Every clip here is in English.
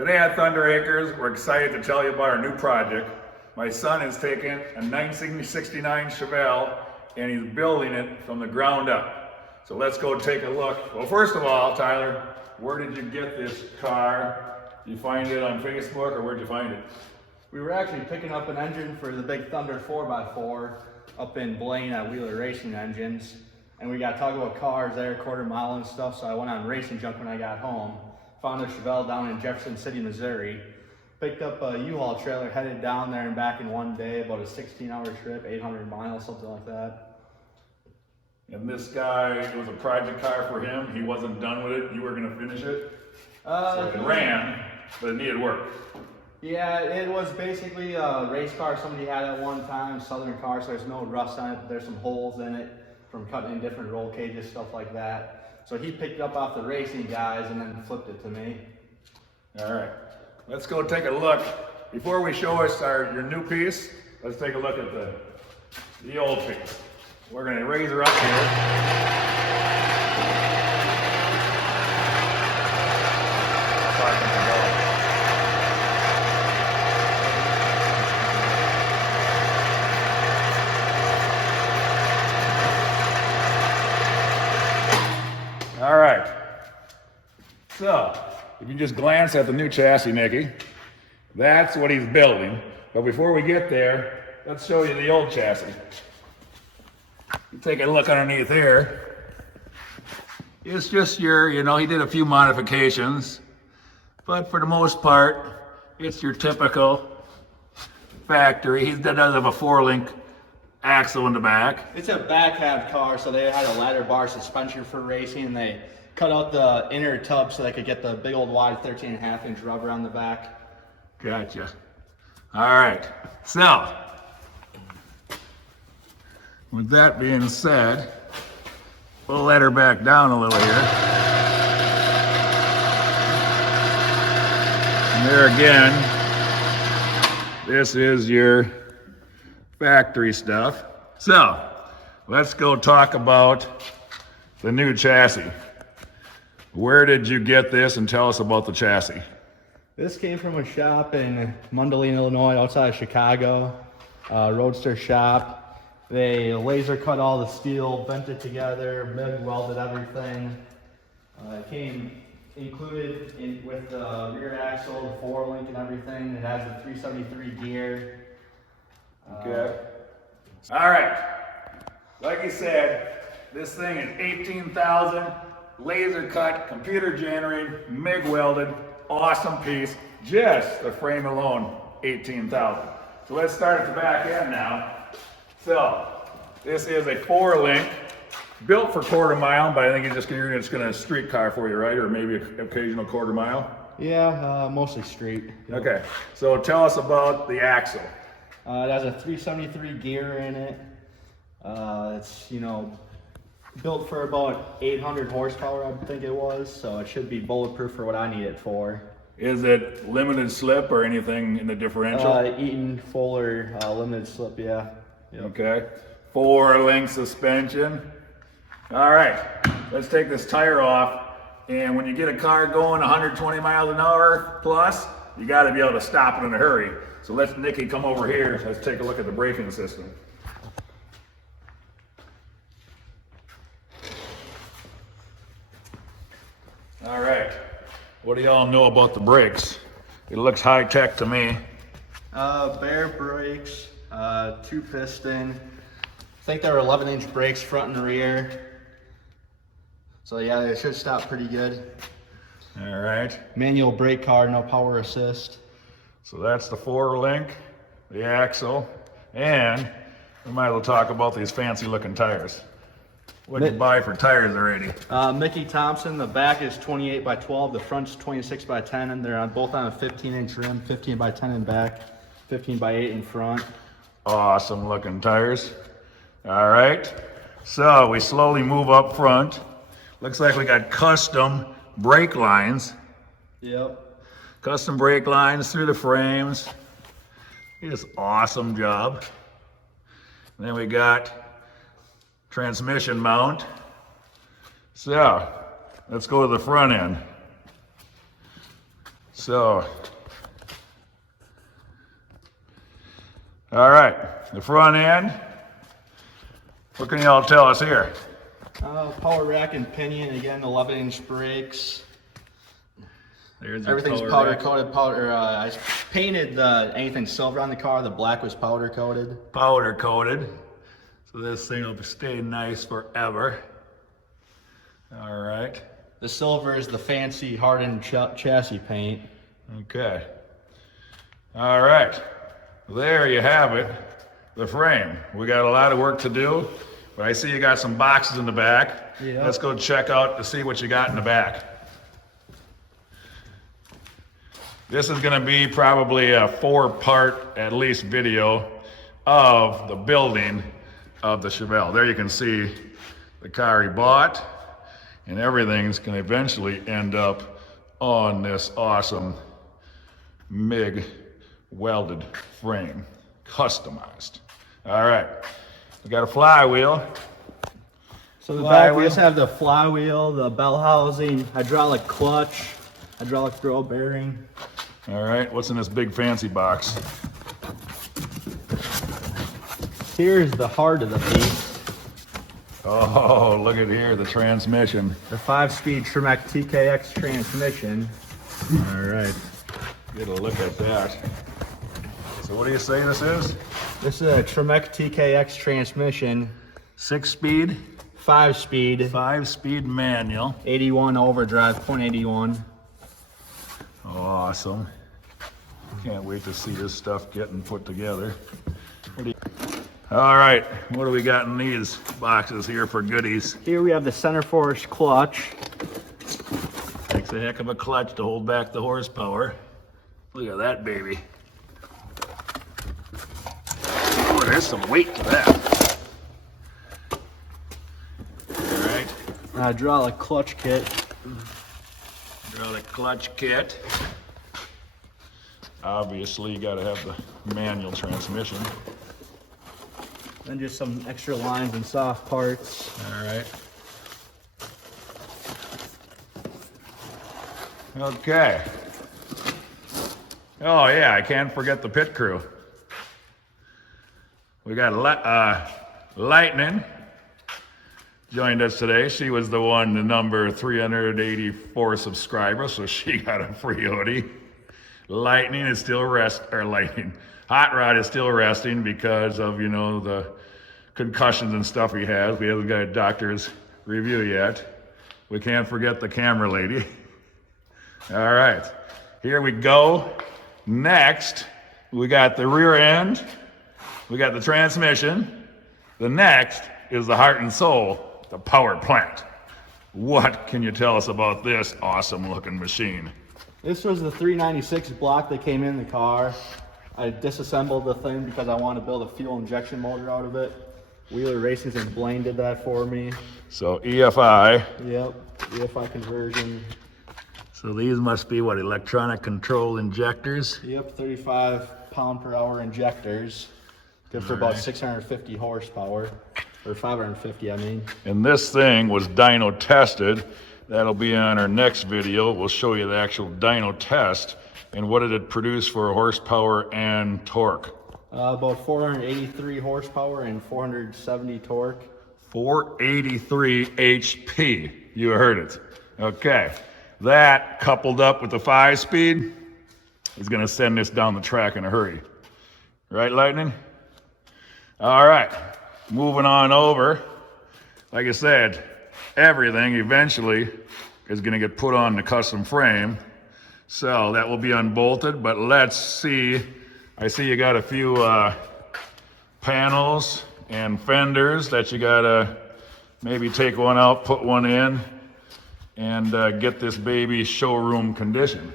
Today at Thunder Acres, we're excited to tell you about our new project. My son has taken a 1969 Chevelle and he's building it from the ground up. So let's go take a look. Well, first of all, Tyler, where did you get this car? Did you find it on Facebook or where'd you find it? We were actually picking up an engine for the big Thunder 4x4 up in Blaine at Wheeler Racing Engines. And we got talking about cars there, quarter mile and stuff, so I went on Racing Junk when I got home. Found a Chevelle down in Jefferson City, Missouri. Picked up a U-Haul trailer, headed down there and back in one day, about a 16-hour trip, 800 miles, something like that. And this guy, it was a project car for him. He wasn't done with it. You were going to finish it. So it ran, but it needed work. Yeah, it was basically a race car somebody had at one time, Southern car, so there's no rust on it. There's some holes in it from cutting in different roll cages, stuff like that. So he picked it up off the racing guys and then flipped it to me. All right, let's go take a look. Before we show us your new piece, let's take a look at the old piece. We're going to raise her up here. All right, so if you just glance at the new chassis, Nicky, that's what he's building. But before we get there, let's show you the old chassis. You take a look underneath here. It's just he did a few modifications, but for the most part, it's your typical factory. He does have a 4-link axle in the back. It's a back half car, so they had a ladder bar suspension for racing, and they cut out the inner tub so they could get the big old wide 13.5-inch rubber on the back. Gotcha. All right, so with that being said, we'll let her back down a little here. And there again, this is your factory stuff. So let's go talk about the new chassis. Where did you get this, and tell us about the chassis? This came from a shop in Mundelein, Illinois, outside of Chicago, Roadster shop. They laser cut all the steel, bent it together, MIG welded everything. It came included with the rear axle, the 4-link and everything. It has a 373 gear. Okay. All right. Like you said, this thing is 18,000, laser cut, computer generated, MIG welded, awesome piece. Just the frame alone, 18,000. So let's start at the back end now. So this is a 4-link, built for quarter mile, but I think you're just going to street car for you, right? Or maybe an occasional quarter mile. Yeah, mostly street. Okay. So tell us about the axle. It has a 373 gear in it. It's, built for about 800 horsepower, I think it was. So it should be bulletproof for what I need it for. Is it limited slip or anything in the differential? Eaton Fuller limited slip, yeah. Yep. Okay. 4-link suspension. All right. Let's take this tire off. And when you get a car going 120 miles an hour plus, you got to be able to stop it in a hurry. So let's Nicky come over here. Let's take a look at the braking system. All right. What do y'all know about the brakes? It looks high tech to me. Bare brakes, 2-piston. I think they're 11-inch brakes front and rear. So yeah, they should stop pretty good. All right. Manual brake car, no power assist. So that's the 4-link, the axle, and we might as well talk about these fancy looking tires. What did you buy for tires already? Mickey Thompson, the back is 28 by 12, the front's 26 by 10, and they're both on a 15-inch rim, 15 by 10 in back, 15 by 8 in front. Awesome looking tires. All right, so we slowly move up front. Looks like we got custom brake lines. Yep. Custom brake lines through the frames. Just awesome job. And then we got transmission mount. So let's go to the front end. So, all right, the front end. What can y'all tell us here? Power rack and pinion, again, 11-inch brakes. There's Everything's powder coated. I painted anything silver on the car. The black was powder coated. Powder coated. So this thing will stay nice forever. All right. The silver is the fancy hardened chassis paint. Okay. All right. There you have it. The frame. We got a lot of work to do, but I see you got some boxes in the back. Yeah. Let's go check out to see what you got in the back. This is going to be probably a 4-part at least video of the building of the Chevelle. There you can see the car he bought, and everything's going to eventually end up on this awesome MIG welded frame, customized. All right, we got a flywheel. So the back, we just have the flywheel, the bell housing, hydraulic clutch, hydraulic throw bearing. All right, what's in this big fancy box? Here's the heart of the beast. Oh, look at here, the transmission. The 5-speed Tremec TKX transmission. All right, get a look at that. So what do you say this is? This is a Tremec TKX transmission. 6-speed? 5-speed. 5-speed manual. 81 overdrive, 0.81. Awesome. Can't wait to see this stuff getting put together. All right, what do we got in these boxes here for goodies? Here we have the center force clutch. Takes a heck of a clutch to hold back the horsepower. Look at that baby. Oh, there's some weight to that. All right, Hydraulic clutch kit. hydraulic clutch kit. Obviously, you gotta have the manual transmission. Then just some extra lines and soft parts. All right. Okay. Oh yeah, I can't forget the pit crew. We got Lightning joined us today. She was the one, the number 384 subscriber, so she got a free hoodie. Lightning is still Hot Rod is still resting because of, you know, the concussions and stuff he has. We haven't got a doctor's review yet. We can't forget the camera lady. All right, here we go. Next, we got the rear end. We got the transmission. The next is the heart and soul, the power plant. What can you tell us about this awesome looking machine? This was the 396 block that came in the car. I disassembled the thing because I wanted to build a fuel injection motor out of it. Wheeler Racing and Blaine did that for me. So EFI. Yep, EFI conversion. So these must be what, electronic control injectors? Yep, 35 pound/hour injectors. Good for about 650 horsepower, or 550, I mean. And this thing was dyno tested. That'll be on our next video. We'll show you the actual dyno test and what did it produce for horsepower and torque. About 483 horsepower and 470 torque. 483 HP. You heard it. Okay. That coupled up with the 5-speed is going to send this down the track in a hurry. Right, Lightning? All right. Moving on over. Like I said, everything eventually is going to get put on the custom frame. So that will be unbolted, but let's see. I see you got a few panels and fenders that you got to maybe take one out, put one in, and get this baby showroom condition.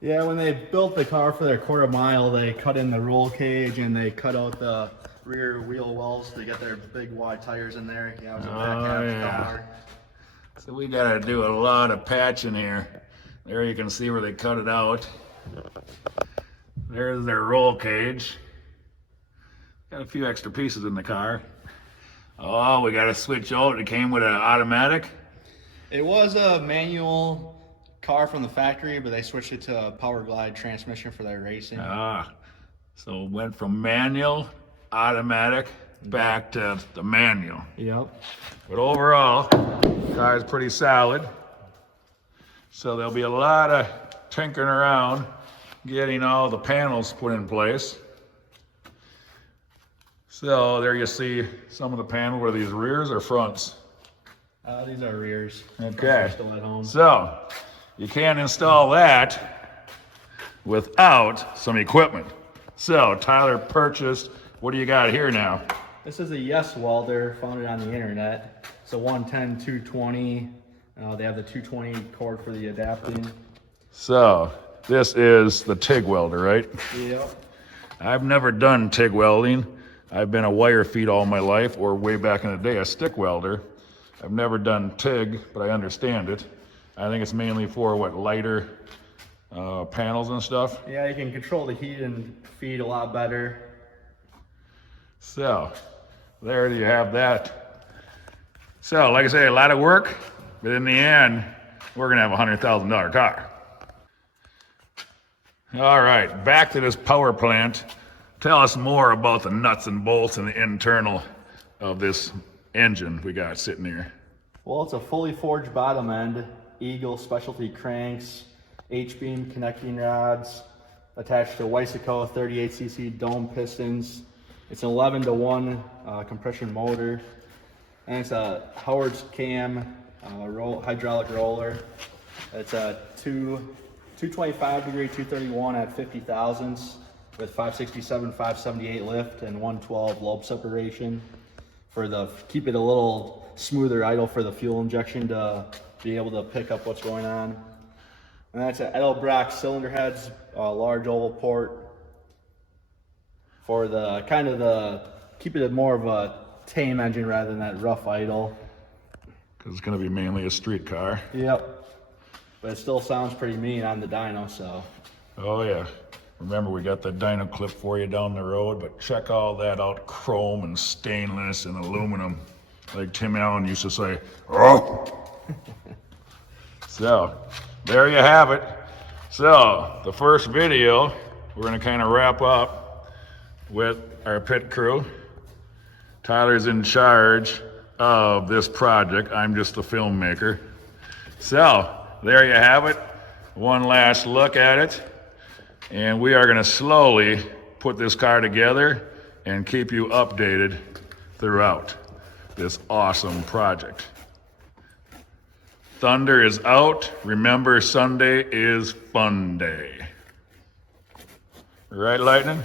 Yeah, when they built the car for their quarter mile, they cut in the roll cage and they cut out the rear wheel wells to get their big wide tires in there. Yeah, it was a back half of the car. So we gotta do a lot of patching here. There you can see where they cut it out. There's their roll cage. Got a few extra pieces in the car. Oh, we gotta switch out. It came with an automatic. It was a manual car from the factory, but they switched it to a Power Glide transmission for their racing. So it went from manual, automatic, back to the manual. Yep. But overall, the car is pretty solid. So there'll be a lot of tinkering around, getting all the panels put in place. So there you see some of the panels. Were these rears or fronts? These are rears. Okay. Still at home. So you can't install that without some equipment. So Tyler purchased, what do you got here now? This is a Yes welder, found it on the internet. It's a 110, 220. They have the 220 cord for the adapting. So this is the TIG welder, right? Yep. I've never done TIG welding. I've been a wire feed all my life, or way back in the day, a stick welder. I've never done TIG, but I understand it. I think it's mainly for what, lighter panels and stuff. Yeah, you can control the heat and feed a lot better. So there you have that. So like I say, a lot of work, but in the end, we're gonna have a $100,000 car. All right, back to this power plant. Tell us more about the nuts and bolts and the internal of this engine we got sitting here. Well, it's a fully forged bottom end, Eagle specialty cranks, H-beam connecting rods, attached to Weisico 38cc dome pistons. It's an 11-to-1 compression motor, and it's a Howard's cam hydraulic roller. It's a 225 degree 231 at 50 thousandths with 567, 578 lift and 112 lobe separation for keep it a little smoother idle for the fuel injection to be able to pick up what's going on. And that's an Edelbrock cylinder heads, large oval port for keep it more of a tame engine rather than that rough idle. Because it's gonna be mainly a street car. Yep. But it still sounds pretty mean on the dyno, so. Oh yeah. Remember, we got the dyno clip for you down the road, but check all that out, chrome and stainless and aluminum. Like Tim Allen used to say, oh. So, there you have it. So, the first video, we're gonna kind of wrap up with our pit crew. Tyler's in charge of this project. I'm just the filmmaker. So, there you have it. One last look at it. And we are gonna slowly put this car together and keep you updated throughout this awesome project. Thunder is out. Remember, Sunday is fun day. Right, Lightning?